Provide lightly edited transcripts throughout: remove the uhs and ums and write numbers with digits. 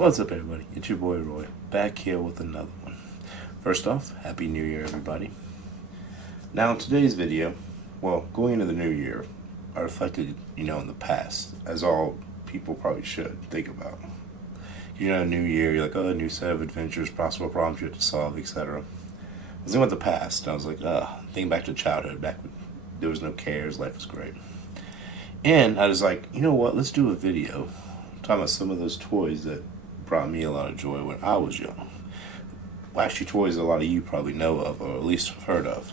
What's up, everybody? It's your boy Roy, back here with another one. First off, Happy New Year, everybody. Now, in today's video, well, going into the new year, I reflected, in the past, as all people probably should think about. New year, you're like, oh, a new set of adventures, possible problems you have to solve, etc. I was thinking about the past, and I was like, thinking back to childhood, back when there was no cares, life was great. And I was like, you know what, let's do a video talking about some of those toys that brought me a lot of joy when I was young. Well, actually, toys that a lot of you probably know of, or at least have heard of.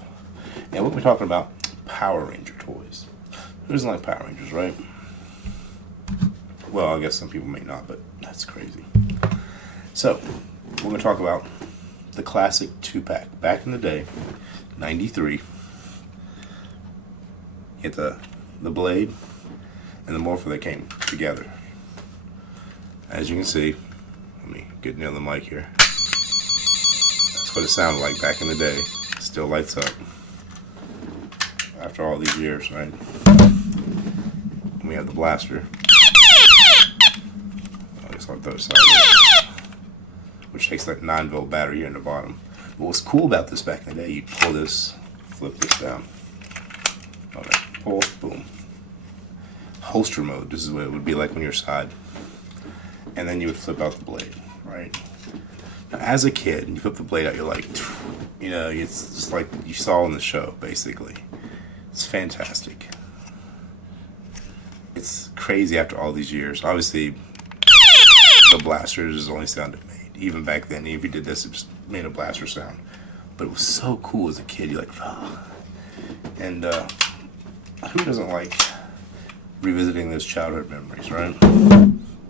And we'll be talking about Power Ranger toys. Who doesn't like Power Rangers, right? Well, I guess some people may not, but that's crazy. So, we're going to talk about the classic 2-pack. Back in the day, 93, you get the Blade and the Morpher that came together. As you can see, let me get near the mic here. That's what it sounded like back in the day. Still lights up. After all these years, right? And we have the blaster. I guess I'll throw it sideways. Which takes that 9-volt battery here in the bottom. But what's cool about this back in the day, you pull this, flip this down. Okay, pull, boom. Holster mode, this is what it would be like on your side. And then you would flip out the blade, right? Now, as a kid, you flip the blade out, you're like, it's just like you saw in the show, basically. It's fantastic. It's crazy after all these years. Obviously, the blaster is the only sound it made. Even back then, if you did this, it just made a blaster sound. But it was so cool as a kid. You're like, oh. And who doesn't like revisiting those childhood memories, right?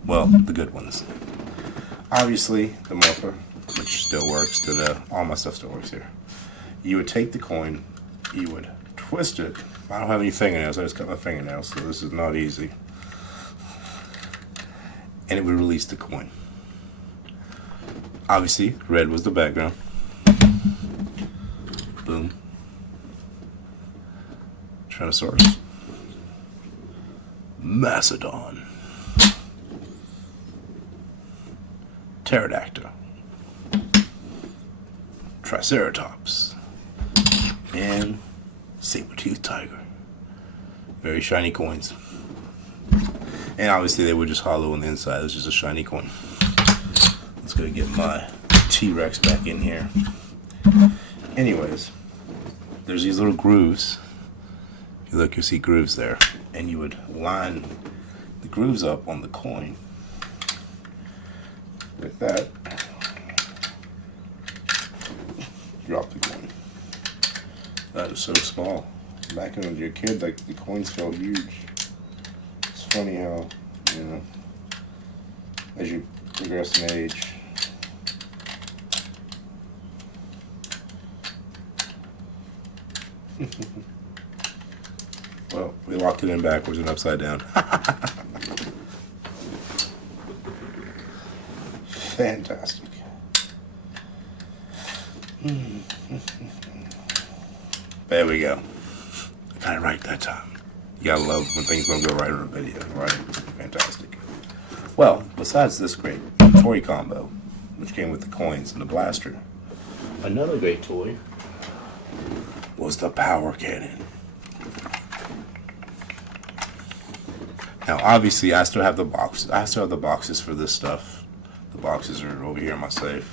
Well, the good ones. Obviously, the Morpher, which still works. All my stuff still works here. You would take the coin, you would twist it. I don't have any fingernails, I just cut my fingernails, so this is not easy. And it would release the coin. Obviously, red was the background. Boom. Tyrannosaurus. Mastodon. Pterodactyl, Triceratops, and saber-toothed tiger. Very shiny coins. And obviously they were just hollow on the inside. It was just a shiny coin. Let's go get my T-Rex back in here. Anyways, there's these little grooves. If you look, you'll see grooves there. And you would line the grooves up on the coin. With that, drop the coin. That is so small. Back when you were a kid, like, the coins felt huge. It's funny how, as you progress in age, well, we locked it in backwards and upside down. Fantastic. There we go. I got it right that time. You gotta love when things don't go right on a video, right? Fantastic. Well, besides this great toy combo, which came with the coins and the blaster, another great toy was the Power Cannon. Now, obviously, I still have the boxes. I still have the boxes for this stuff. The boxes are over here in my safe.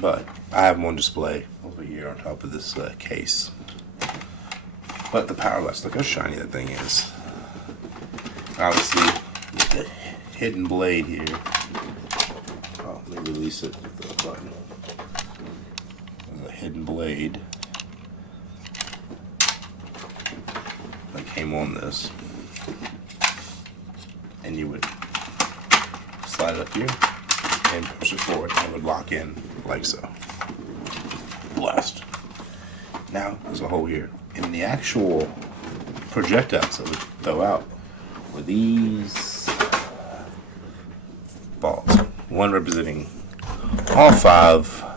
But I have them on display over here on top of this case. But the Power Blaster, look how shiny that thing is. Obviously, with the hidden blade here. Oh, let me release it with the button. There's a hidden blade that came on this. And you would slide it up here and push it forward, and it would lock in like so. Blast. Now there's a hole here. And the actual projectiles that would throw out were these balls. One representing all 5. Let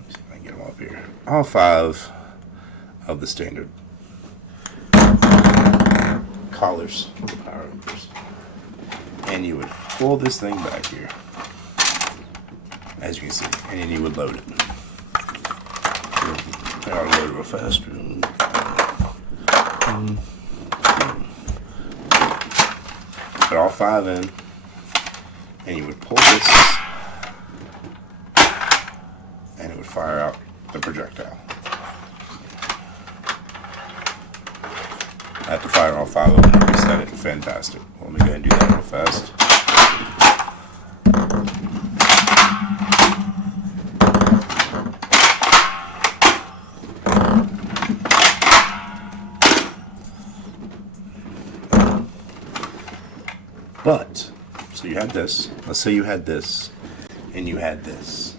me see if I can get them up here. All 5 of the standard collars for the Power Rangers. and you would pull this thing back here, as you can see, and then you would load it. I'll load it real fast. Put all 5 in, and you would pull this, and it would fire out the projectile. I have to fire all 5 of them and reset it. Fantastic. Well, let me go ahead and do that real fast. But, so you had this. Let's say you had this, and you had this.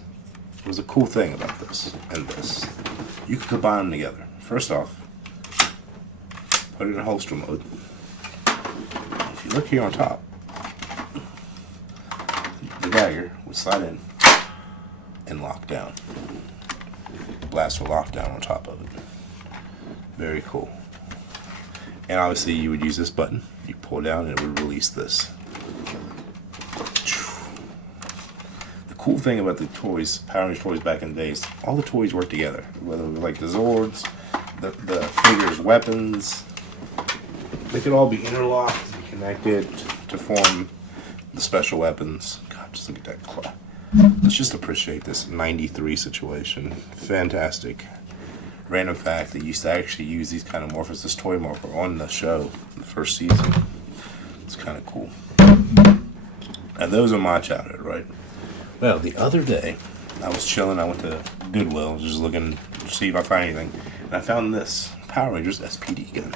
There was a cool thing about this and this. You could combine them together. First off, put it in holster mode. If you look here on top, the dagger would slide in and lock down. The blast will lock down on top of it. Very cool. And obviously you would use this button. You pull down and it would release this. The cool thing about the toys, Power Rangers toys back in the days, all the toys work together. Whether it was like the Zords, the figures, weapons, they could all be interlocked and connected to form the special weapons. God, just look at that claw. Let's just appreciate this 93 situation. Fantastic. Random fact, they used to actually use these kind of morphers, this toy morpher, on the show, the first season. It's kind of cool. And those are my childhood, right? Well, the other day, I was chilling, I went to Goodwill, just looking to see if I find anything, and I found this Power Rangers SPD gun.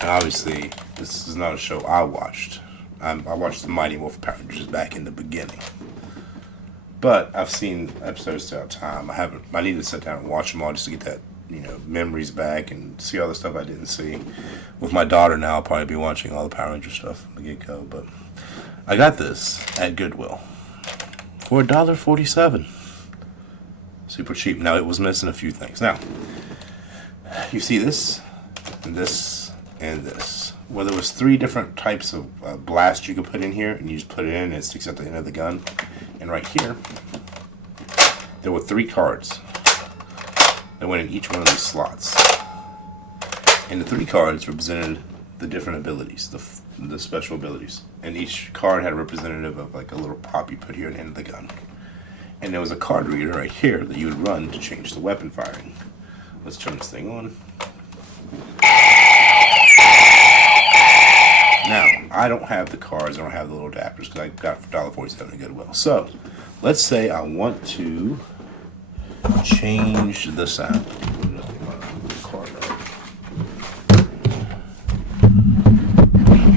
And obviously, this is not a show I watched. I watched the Mighty Morphin Power Rangers back in the beginning. But I've seen episodes throughout time. I need to sit down and watch them all just to get that, memories back and see all the stuff I didn't see. With my daughter now, I'll probably be watching all the Power Ranger stuff from the get-go. But I got this at Goodwill for $1.47. Super cheap. Now, it was missing a few things. Now, you see this, and this, and this. Well, there was 3 different types of blast you could put in here, and you just put it in and it sticks at the end of the gun. And right here, there were 3 cards that went in each one of these slots. And the 3 cards represented the different abilities, the special abilities. And each card had a representative of like a little prop you put here at the end of the gun. And there was a card reader right here that you would run to change the weapon firing. Let's turn this thing on. Now, I don't have the cards, I don't have the little adapters because I got it for $1.47 at Goodwill. So, let's say I want to change the sound.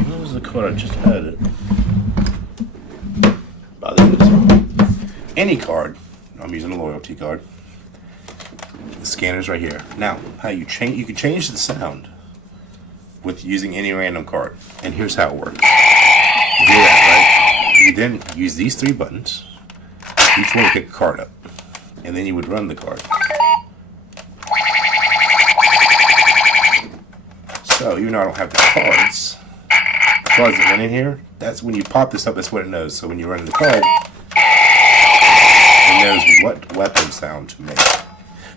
What was the card? I just had it. Any card. I'm using a loyalty card. The scanner's right here. Now, how you change? You can change the sound with using any random card. And here's how it works. You do that, right? You then use these 3 buttons. Each one will pick a card up. And then you would run the card. So, even though I don't have the cards that went in here, that's when you pop this up, that's what it knows. So when you run the card, it knows what weapon sound to make.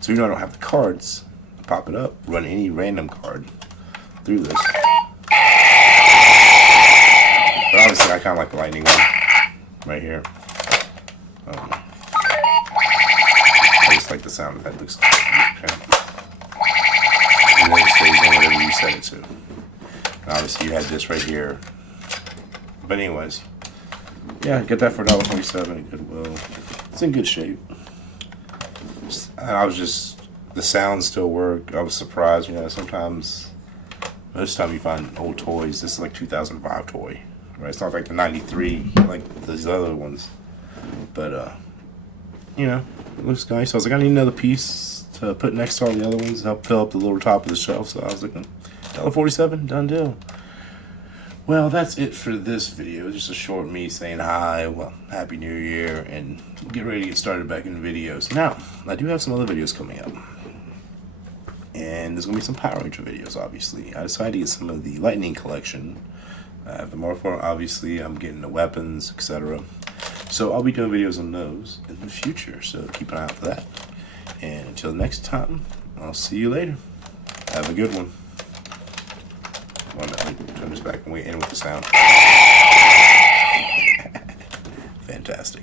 So even though I don't have the cards, pop it up, run any random card through this. But obviously I kind of like the lightning one right here. I just like the sound of that. It looks okay. And then it stays on whatever you set it to. And obviously you had this right here. But anyways, yeah, get that for $1.27 at Goodwill. It's in good shape. The sounds still work. I was surprised, sometimes, most of the time you find old toys. This is like 2005 toy, right? It's not like the 93, like these other ones. But, it looks nice. I was like, I need another piece to put next to all the other ones to help fill up the lower top of the shelf. So I was looking, $1.47, done deal. Well, that's it for this video. Just a short me saying hi, well, Happy New Year, and get ready to get started back in videos. Now, I do have some other videos coming up. And there's going to be some Power Ranger videos, obviously. I decided to get some of the Lightning Collection The Morph, obviously, I'm getting the weapons, etc. So I'll be doing videos on those in the future, so keep an eye out for that. And until next time, I'll see you later. Have a good one. Well, no, let me turn this back and we end with the sound. Fantastic.